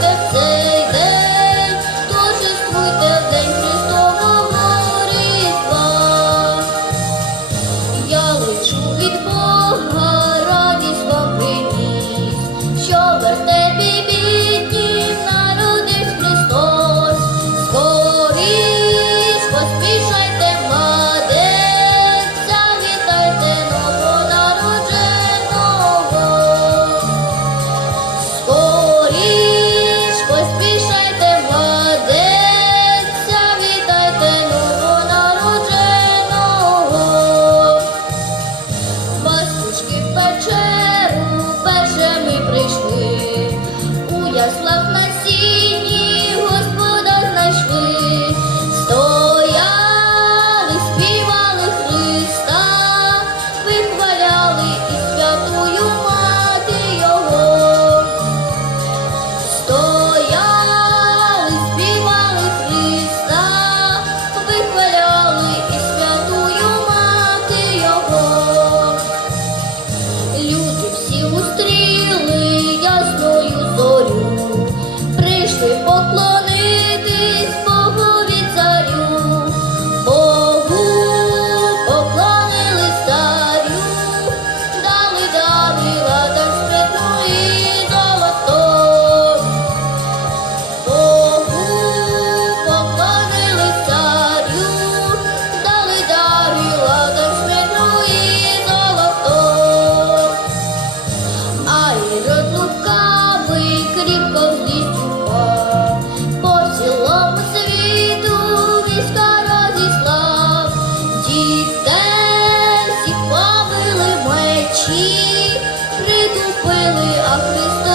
que 大家 Притупили, а Христос.